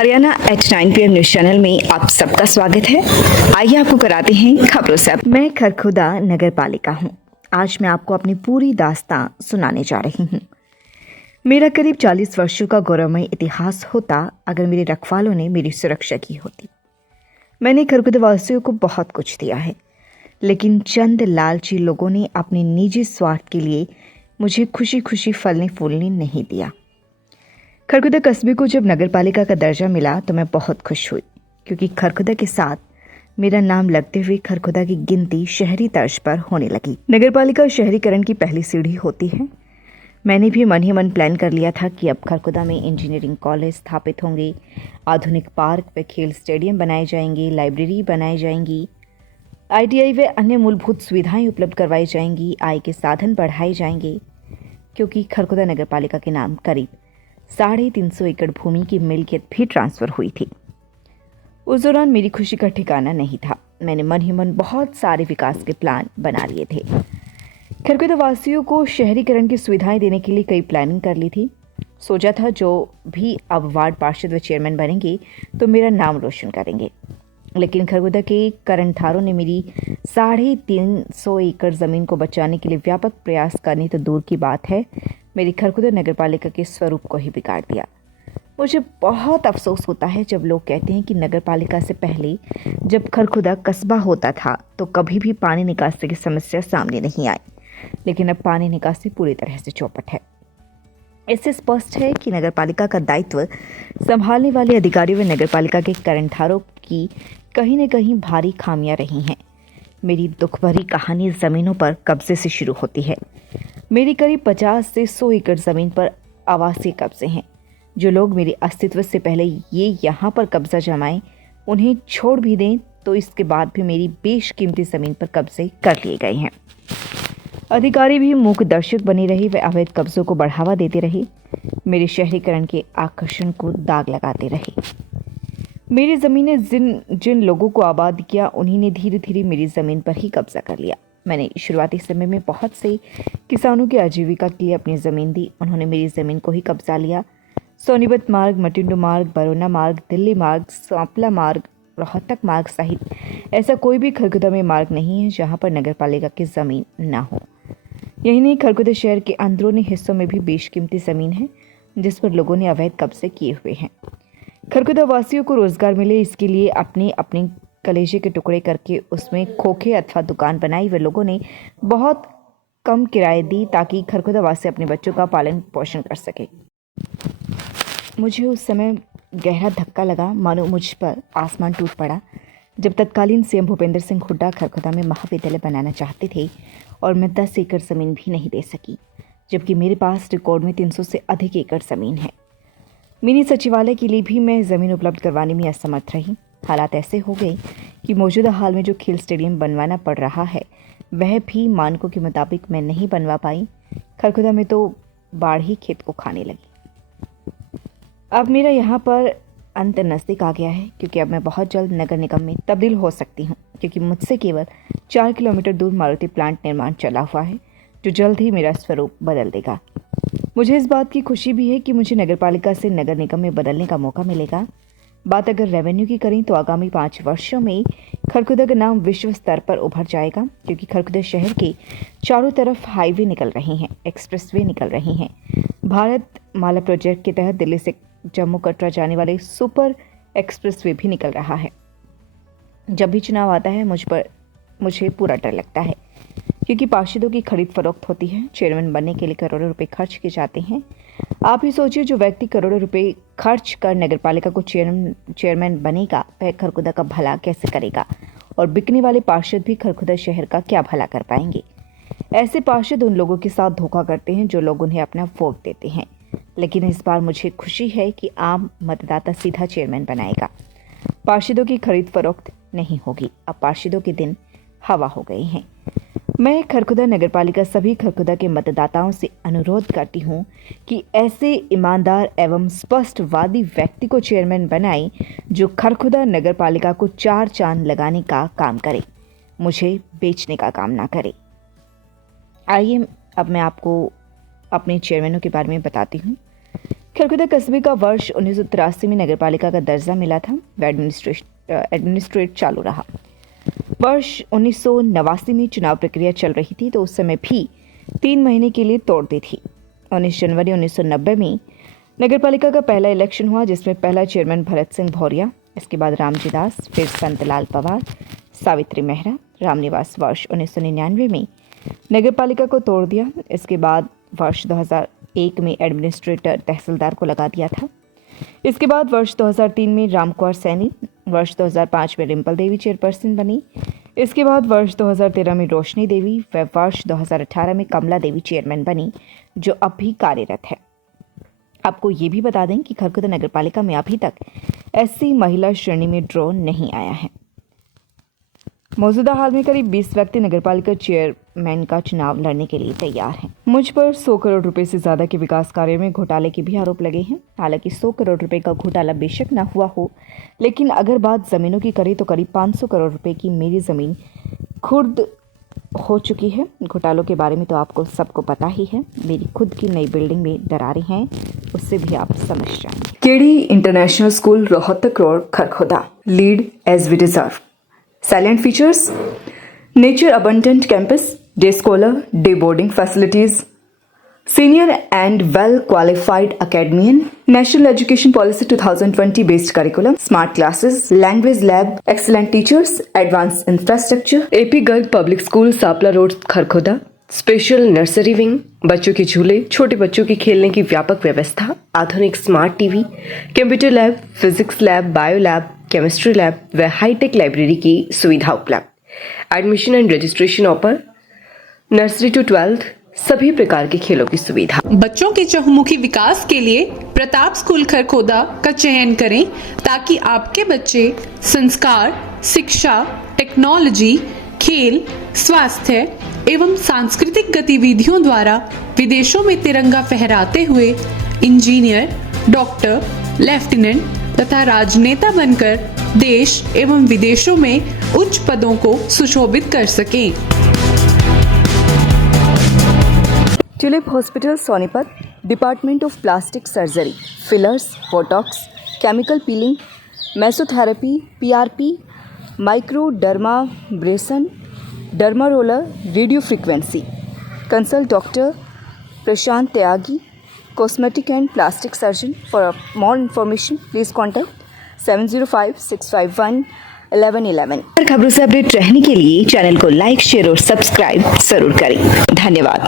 Haryana H9 PM news channel में आप सबका स्वागत है। आइए आपको कराते हैं खबरों से। मैं खरखुदा नगर पालिका हूँ। आज मैं आपको अपनी पूरी दास्तां सुनाने जा रही हूँ। मेरा करीब 40 वर्षों का गौरवमय इतिहास होता अगर मेरे रखवालों ने मेरी सुरक्षा की होती। मैंने खरखुदा वासियों को बहुत कुछ दिया है, लेकिन चंद लालची लोगों ने अपने निजी स्वार्थ के लिए मुझे खुशी खुशी फलने फूलने नहीं दिया। खरखुदा कस्बे को जब नगरपालिका का दर्जा मिला तो मैं बहुत खुश हुई, क्योंकि खरखुदा के साथ मेरा नाम लगते हुए खरखुदा की गिनती शहरी तर्ज पर होने लगी। नगरपालिका शहरीकरण की पहली सीढ़ी होती है। मैंने भी मन ही मन प्लान कर लिया था कि अब खरखुदा में इंजीनियरिंग कॉलेज स्थापित होंगे, आधुनिक पार्क व खेल स्टेडियम बनाए जाएंगे, लाइब्रेरी बनाई जाएंगी, ITI व अन्य मूलभूत सुविधाएं उपलब्ध करवाई जाएंगी, आय के साधन बढ़ाए जाएंगे, क्योंकि खरखुदा नगरपालिका के नाम करीब 350 एकड़ भूमि की मिल्कियत भी ट्रांसफर हुई थी। उस दौरान मेरी खुशी का ठिकाना नहीं था। मैंने मन ही मन बहुत सारे विकास के प्लान बना लिए थे। खरखुदा वासियों को शहरीकरण की सुविधाएं देने के लिए कई प्लानिंग कर ली थी। सोचा था जो भी अब वार्ड पार्षद व चेयरमैन बनेंगे तो मेरा नाम रोशन करेंगे, लेकिन खरखुदा के कर्णधारों ने मेरी 350 एकड़ जमीन को बचाने के लिए व्यापक प्रयास करने तो दूर की बात है, मेरी खरखुदा नगरपालिका के स्वरूप को ही बिगाड़ दिया। मुझे बहुत अफसोस होता है जब लोग कहते हैं कि नगरपालिका से पहले जब खरखुदा कस्बा होता था तो कभी भी पानी निकासी की समस्या सामने नहीं आई, लेकिन अब पानी निकासी पूरी तरह से चौपट है। इससे स्पष्ट है कि नगरपालिका का दायित्व संभालने वाले अधिकारियों व नगरपालिका के कर्णधारों की कहीं न कहीं भारी खामियां रही हैं। मेरी दुख भरी कहानी जमीनों पर कब्जे से शुरू होती है। मेरी करीब 50 से 100 एकड़ जमीन पर आवासीय कब्जे हैं। जो लोग मेरे अस्तित्व से पहले ये यहाँ पर कब्जा जमाएं, उन्हें छोड़ भी दें तो इसके बाद भी मेरी बेशकीमती जमीन पर कब्जे कर लिए गए हैं। अधिकारी भी मूक दर्शक बने रहे व अवैध कब्जों को बढ़ावा देते रहे, मेरे शहरीकरण के आकर्षण को दाग लगाते रहे। मेरी ज़मीनें जिन लोगों को आबाद किया, उन्हीं ने धीरे धीरे मेरी ज़मीन पर ही कब्जा कर लिया। मैंने शुरुआती समय में बहुत से किसानों की आजीविका के लिए अपनी ज़मीन दी, उन्होंने मेरी ज़मीन को ही कब्जा लिया। सोनीपत मार्ग, मटिंडो मार्ग, बरोना मार्ग, दिल्ली मार्ग, सांपला मार्ग, रोहतक मार्ग सहित ऐसा कोई भी खरखुदा में मार्ग नहीं है जहाँ पर नगरपालिका की ज़मीन न हो। यही नहीं, खरखुदा शहर के अंदरूनी हिस्सों में भी बेशकीमती ज़मीन है जिस पर लोगों ने अवैध कब्जे किए हुए हैं। खरखुदा वासियों को रोजगार मिले, इसके लिए अपने अपने कलेजे के टुकड़े करके उसमें खोखे अथवा दुकान बनाई व लोगों ने बहुत कम किराए दी ताकि खरखुदा वासी अपने बच्चों का पालन पोषण कर सके। मुझे उस समय गहरा धक्का लगा, मानो मुझ पर आसमान टूट पड़ा, जब तत्कालीन CM भूपेंद्र सिंह हुड्डा खरखुदा में महाविद्यालय बनाना चाहते थे और मैं 10 एकड़ ज़मीन भी नहीं दे सकी, जबकि मेरे पास रिकॉर्ड में 300 से अधिक एकड़ ज़मीन है। मिनी सचिवालय के लिए भी मैं ज़मीन उपलब्ध करवाने में असमर्थ रही। हालात ऐसे हो गए कि मौजूदा हाल में जो खेल स्टेडियम बनवाना पड़ रहा है वह भी मानकों के मुताबिक मैं नहीं बनवा पाई। खरखुदा में तो बाढ़ ही खेत को खाने लगी। अब मेरा यहाँ पर अंत नज़दीक आ गया है, क्योंकि अब मैं बहुत जल्द नगर निगम में तब्दील हो सकती हूँ, क्योंकि मुझसे केवल 4 किलोमीटर दूर मारुति प्लांट निर्माण चला हुआ है जो जल्द ही मेरा स्वरूप बदल देगा। मुझे इस बात की खुशी भी है कि मुझे नगरपालिका से नगर निगम में बदलने का मौका मिलेगा। बात अगर रेवेन्यू की करें तो आगामी 5 वर्षों में खरखुदा का नाम विश्व स्तर पर उभर जाएगा, क्योंकि खरखुदा शहर के चारों तरफ हाईवे निकल रही हैं, एक्सप्रेसवे निकल रही हैं। भारत माला प्रोजेक्ट के तहत दिल्ली से जम्मू कटरा जाने वाले सुपर एक्सप्रेसवे भी निकल रहा है। जब भी चुनाव आता है मुझे पूरा डर लगता है, क्योंकि पार्षदों की खरीद फरोख्त होती है। चेयरमैन बनने के लिए करोड़ों रुपए खर्च किए जाते हैं। आप ही सोचिए, जो व्यक्ति करोड़ों रुपए खर्च कर नगरपालिका को चेयरमैन बनेगा वह खरखुदा का भला कैसे करेगा, और बिकने वाले पार्षद भी खरखुदा शहर का क्या भला कर पाएंगे। ऐसे पार्षद उन लोगों के साथ धोखा करते हैं जो लोग उन्हें अपना वोट देते हैं। लेकिन इस बार मुझे खुशी है कि आम मतदाता सीधा चेयरमैन बनाएगा। पार्षदों की खरीद फरोख्त नहीं होगी। अब पार्षदों के दिन हवा हो गए हैं। मैं खरखुदा नगरपालिका सभी खरखुदा के मतदाताओं से अनुरोध करती हूँ कि ऐसे ईमानदार एवं स्पष्टवादी व्यक्ति को चेयरमैन बनाएं जो खरखुदा नगरपालिका को 4 चांद लगाने का काम करे, मुझे बेचने का काम ना करे। आइए अब मैं आपको अपने चेयरमैनों के बारे में बताती हूँ। खरखुदा कस्बे का वर्ष 1983 में नगरपालिका का दर्जा मिला था व एडमिनिस्ट्रेट चालू रहा। वर्ष 1989 में चुनाव प्रक्रिया चल रही थी तो उस समय भी 3 महीने के लिए तोड़ दी थी। 19 जनवरी 1990 में नगरपालिका का पहला इलेक्शन हुआ जिसमें पहला चेयरमैन भरत सिंह भौरिया, इसके बाद रामजी दास, फिर संतलाल पवार, सावित्री मेहरा, रामनिवास। वर्ष 1999 में नगरपालिका को तोड़ दिया। इसके बाद वर्ष 2001 में एडमिनिस्ट्रेटर तहसीलदार को लगा दिया था। इसके बाद वर्ष 2003 में रामकुमार सैनी, वर्ष 2005 में रिम्पल देवी चेयरपर्सन बनी। इसके बाद वर्ष 2013 में रोशनी देवी व वर्ष 2018 में कमला देवी चेयरमैन बनी, जो अब भी कार्यरत है। आपको ये भी बता दें कि खरखुदा नगरपालिका में अभी तक एससी महिला श्रेणी में ड्रॉ नहीं आया है। मौजूदा हाल में करीब 20 व्यक्ति नगरपालिका चेयरमैन का चुनाव लड़ने के लिए तैयार हैं। मुझ पर 100 करोड़ रुपए से ज्यादा के विकास कार्यों में घोटाले के भी आरोप लगे हैं। हालांकि 100 करोड़ रुपए का घोटाला बेशक न हुआ हो, लेकिन अगर बात जमीनों की करें तो करीब 500 करोड़ रुपए की मेरी जमीन खुर्द हो चुकी है। घोटालों के बारे में तो आपको सबको पता ही है। मेरी खुद की नई बिल्डिंग में दरारें हैं, उससे भी आप समझ जाएंगे। KD international school Rohtak road Kharkhoda, lead as we deserve. Silent features: nature abundant campus, day scholar, day boarding facilities, senior and well qualified academician, National Education Policy 2020 based curriculum, smart classes, language lab, excellent teachers, advanced infrastructure, AP Garg Public School Sapla Road Kharkhoda, special nursery wing, बच्चों के झूले, छोटे बच्चों के खेलने की व्यापक व्यवस्था, आधुनिक smart TV, computer lab, physics lab, bio lab, chemistry lab व हाईटेक लाइब्रेरी की सुविधा उपलब्ध। Admission and registration open, nursery to 12th, सभी प्रकार के खेलों की सुविधा। बच्चों के चहुमुखी विकास के लिए प्रताप स्कूल खरखुदा का चयन करें ताकि आपके बच्चे संस्कार, शिक्षा, टेक्नोलॉजी, खेल, स्वास्थ्य एवं सांस्कृतिक गतिविधियों द्वारा विदेशों में तिरंगा फहराते हुए इंजीनियर, डॉक्टर, लेफ्टिनेंट तथा राजनेता बनकर देश एवं विदेशों में उच्च पदों को सुशोभित कर सकें। Tulip Hospital Sonipat, department of plastic surgery, fillers, Botox, chemical peeling, mesotherapy, PRP, microdermabrasion, derma roller, radio frequency. Consult doctor Prashant Tyagi, cosmetic and plastic surgeon. For more information please contact 7056511111। खबरों से अपडेट रहने के लिए चैनल को लाइक, शेयर और subscribe जरूर करें। धन्यवाद।